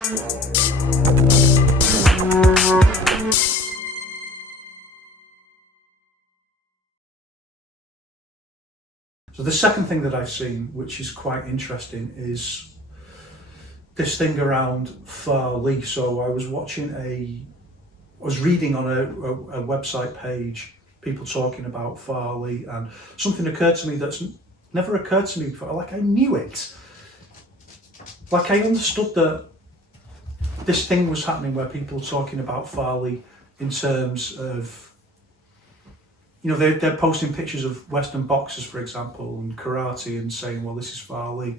So the second thing that I've seen, which is quite interesting, is this thing around Thr3. So I was reading on a website page, people talking about Thr3, and something occurred to me that's never occurred to me before. Like I knew it. Like I understood that this thing was happening where people were talking about Thr3 in terms of, you know, they're posting pictures of Western boxers, for example, and karate, and saying, well, this is Thr3.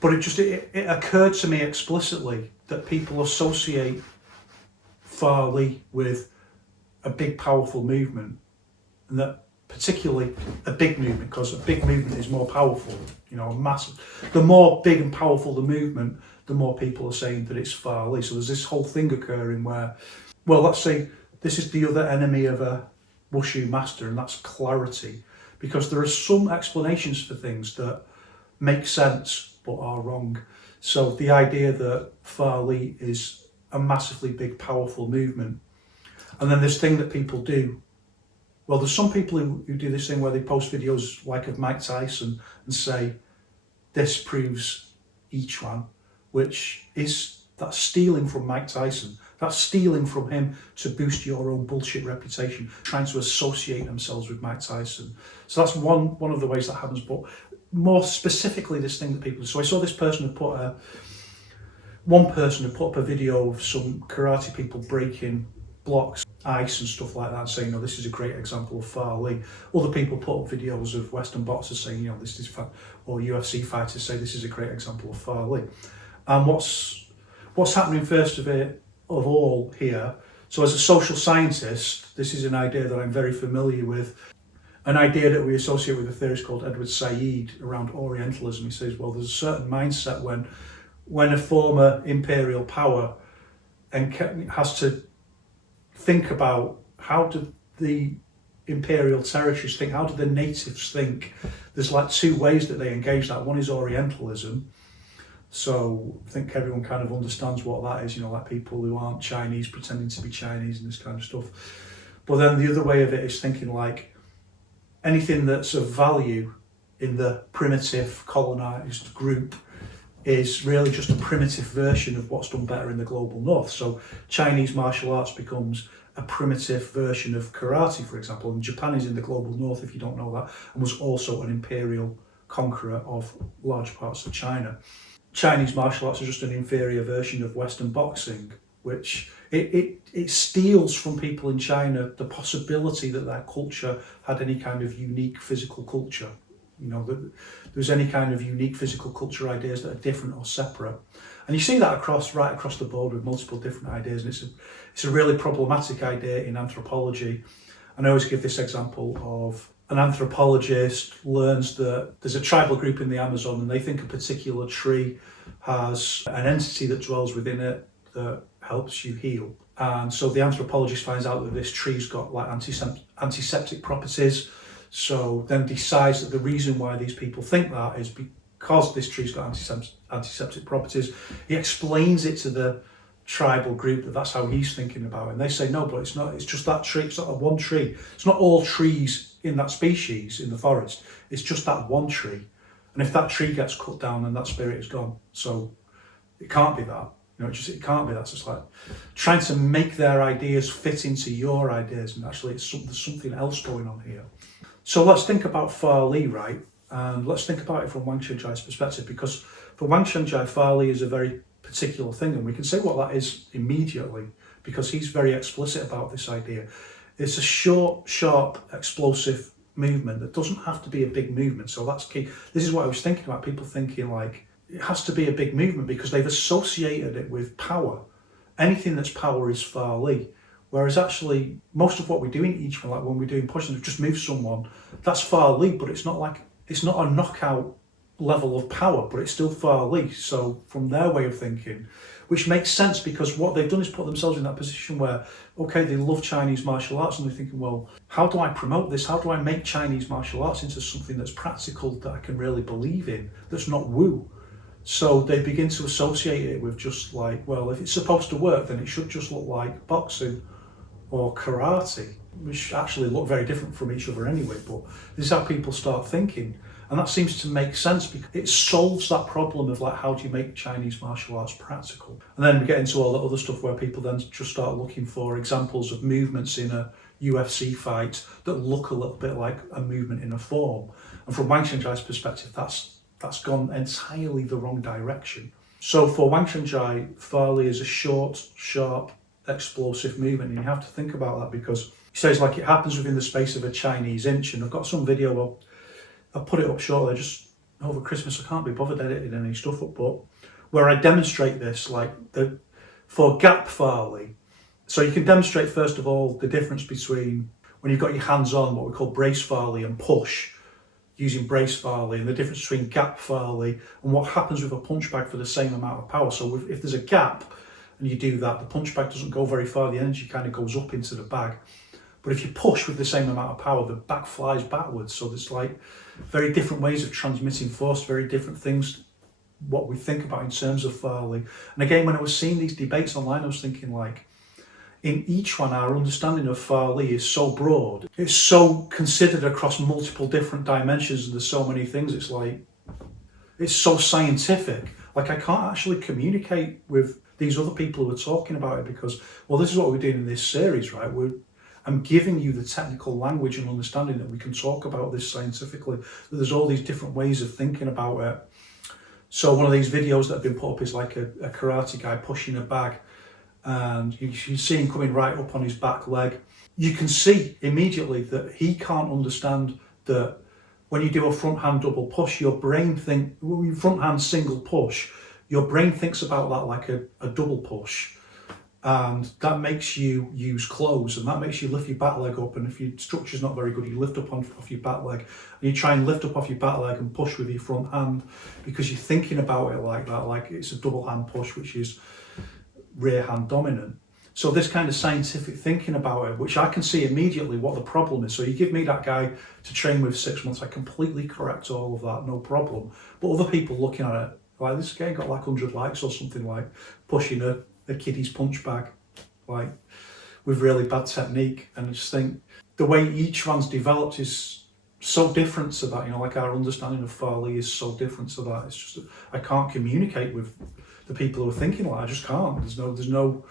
But it occurred to me explicitly that people associate Thr3 with a big, powerful movement, and that particularly a big movement, because a big movement is more powerful, you know, a massive. The more big and powerful the movement, the more people are saying that it's Thr3. So there's this whole thing occurring where, well, let's say this is the other enemy of a Wushu master, and that's clarity, because there are some explanations for things that make sense but are wrong. So the idea that Thr3 is a massively big, powerful movement, and then this thing that people do. Well, there's some people who do this thing where they post videos like of Mike Tyson and say, this proves Yiquan, that's stealing from Mike Tyson. That's stealing from him to boost your own bullshit reputation, trying to associate themselves with Mike Tyson. So that's one of the ways that happens, but more specifically, this thing that people do. So I saw this person one person had put up a video of some karate people breaking blocks, ice and stuff like that, saying, this is a great example of Thr3. Other people put up videos of Western boxers saying, this is, or UFC fighters say this is a great example of Thr3. And what's happening first of all here, so as a social scientist, this is an idea that I'm very familiar with, an idea that we associate with a theorist called Edward Said around Orientalism. He says, well, there's a certain mindset when a former imperial power has to think about how do the imperial territories think, how do the natives think. There's like two ways that they engage that. One is Orientalism. So I think everyone kind of understands what that is, like people who aren't Chinese pretending to be Chinese and this kind of stuff. But then the other way of it is thinking like anything that's of value in the primitive colonized group is really just a primitive version of what's done better in the global north. So Chinese martial arts becomes a primitive version of karate, for example, and Japan is in the global north, if you don't know that, and was also an imperial conqueror of large parts of China. Chinese martial arts are just an inferior version of Western boxing, which it steals from people in China the possibility that their culture had any kind of unique physical culture. That there's any kind of unique physical culture ideas that are different or separate. And you see that right across the board with multiple different ideas, and it's a really problematic idea in anthropology. And I always give this example of an anthropologist learns that there's a tribal group in the Amazon and they think a particular tree has an entity that dwells within it that helps you heal. And so the anthropologist finds out that this tree's got like antiseptic properties. So then decides that the reason why these people think that is because this tree's got antiseptic properties. He explains it to the tribal group that's how he's thinking about it. And they say, no, but it's not, it's just that tree, it's not a one tree. It's not all trees in that species in the forest. It's just that one tree. And if that tree gets cut down, then that spirit is gone. So it can't be that. It can't be that. It's just like trying to make their ideas fit into your ideas, and actually there's something else going on here. So let's think about Thr3, right? And let's think about it from Wang Qianzhai's perspective, because for Wang Qianzhai, Thr3 is a very particular thing, and we can say what that is immediately, because he's very explicit about this idea. It's a short, sharp, explosive movement that doesn't have to be a big movement, so that's key. This is what I was thinking about, people thinking like, it has to be a big movement because they've associated it with power. Anything that's power is Thr3. Whereas actually, most of what we do in each one, like when we're doing push-ups, just move someone, that's Thr3, but it's not a knockout level of power, but it's still Thr3. So from their way of thinking, which makes sense because what they've done is put themselves in that position where, okay, they love Chinese martial arts and they're thinking, well, how do I promote this? How do I make Chinese martial arts into something that's practical, that I can really believe in, that's not woo? So they begin to associate it with just like, well, if it's supposed to work, then it should just look like boxing or karate, which actually look very different from each other anyway. But this is how people start thinking. And that seems to make sense because it solves that problem of like, how do you make Chinese martial arts practical? And then we get into all the other stuff where people then just start looking for examples of movements in a UFC fight that look a little bit like a movement in a form. And from Wang Shenjai's perspective, that's gone entirely the wrong direction. So for Wang Shenjai, Farley is a short, sharp, explosive movement, and you have to think about that because he says like it happens within the space of a Chinese inch. And I've got some video, I'll put it up shortly, just over Christmas. I can't be bothered editing any stuff up, but where I demonstrate this, like for gap Farley. So you can demonstrate first of all the difference between when you've got your hands on, what we call brace Farley, and push using brace Farley, and the difference between gap Farley and what happens with a punch bag for the same amount of power. So if there's a gap and you do that, the punch bag doesn't go very far, the energy kind of goes up into the bag. But if you push with the same amount of power, the bag flies backwards. So there's like very different ways of transmitting force, very different things, what we think about in terms of Farley. And again, when I was seeing these debates online, I was thinking like, in each one, our understanding of Farley is so broad. It's so considered across multiple different dimensions, and there's so many things. It's like, it's so scientific. Like I can't actually communicate with these other people who are talking about it because, well, this is what we're doing in this series, right? I'm giving you the technical language and understanding that we can talk about this scientifically, that there's all these different ways of thinking about it. So one of these videos that have been put up is like a karate guy pushing a bag, and you see him coming right up on his back leg. You can see immediately that he can't understand that when you do a front hand double push, your brain front hand single push, your brain thinks about that like a double push. And that makes you use close, and that makes you lift your back leg up. And if your structure's not very good, you lift up off your back leg, and you try and lift up off your back leg and push with your front hand because you're thinking about it like that, like it's a double hand push, which is rear hand dominant. So this kind of scientific thinking about it, which I can see immediately what the problem is. So you give me that guy to train with 6 months, I completely correct all of that, no problem. But other people looking at it, like this guy got like 100 likes or something, like pushing a kiddie's punch bag, like with really bad technique. And I just think the way each one's developed is so different to that, you know, like our understanding of Farley is so different to that. It's just, I can't communicate with the people who are thinking like, I just can't. There's no,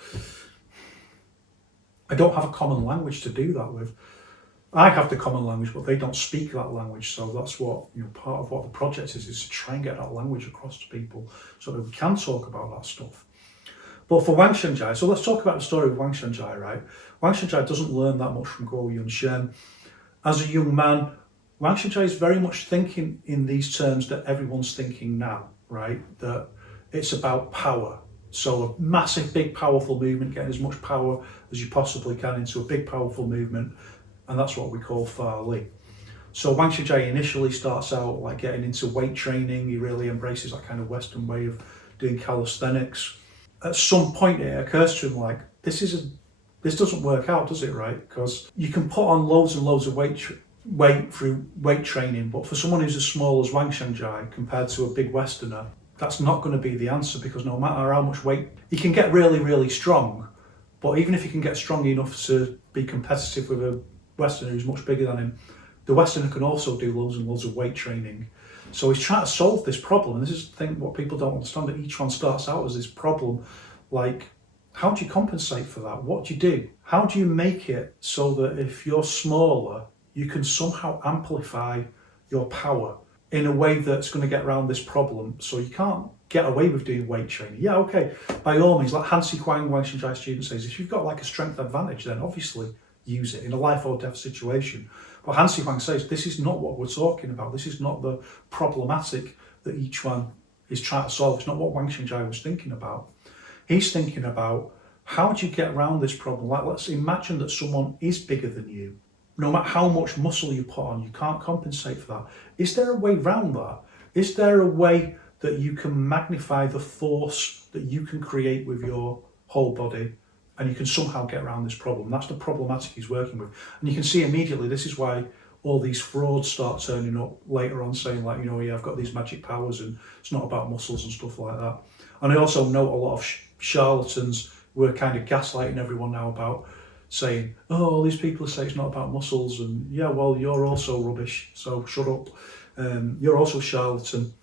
I don't have a common language to do that with. I have the common language, but they don't speak that language. So that's what, you know, part of what the project is to try and get that language across to people so that we can talk about that stuff. But for Wang Shenjai, so let's talk about the story of Wang Shenjai, right? Wang Shenjai doesn't learn that much from Guo Yunshen. As a young man, Wang Shenjai is very much thinking in these terms that everyone's thinking now, right? That it's about power. So a massive, big, powerful movement, getting as much power as you possibly can into a big, powerful movement. And that's what we call Farley. So Wang Shenjai initially starts out like getting into weight training. He really embraces that kind of Western way of doing calisthenics. At some point it occurs to him like, this doesn't work out, does it, right? Because you can put on loads and loads of weight through weight training, but for someone who's as small as Wang Shenjai compared to a big Westerner, that's not going to be the answer, because no matter how much weight, he can get really, really strong, but even if he can get strong enough to be competitive with a Westerner who's much bigger than him, the Westerner can also do loads and loads of weight training. So he's trying to solve this problem, and this is the thing what people don't understand, that each one starts out as this problem. Like, how do you compensate for that? What do you do? How do you make it so that if you're smaller, you can somehow amplify your power in a way that's going to get around this problem? So you can't get away with doing weight training. Yeah, okay, by all means, like Hansi Huang, Wang Shenjai student says, if you've got like a strength advantage, then obviously use it in a life or death situation. But Hansi Huang says, this is not what we're talking about. This is not the problematic that each one is trying to solve. It's not what Wang Shenjai was thinking about. He's thinking about, how do you get around this problem? Like, let's imagine that someone is bigger than you. No matter how much muscle you put on, you can't compensate for that. Is there a way around that? Is there a way that you can magnify the force that you can create with your whole body, and you can somehow get around this problem? That's the problematic he's working with. And you can see immediately, this is why all these frauds start turning up later on saying like, you know, yeah, I've got these magic powers and it's not about muscles and stuff like that. And I also note a lot of charlatans were kind of gaslighting everyone now about saying, oh, all these people say it's not about muscles, and yeah, well, you're also rubbish, so shut up. You're also charlatan.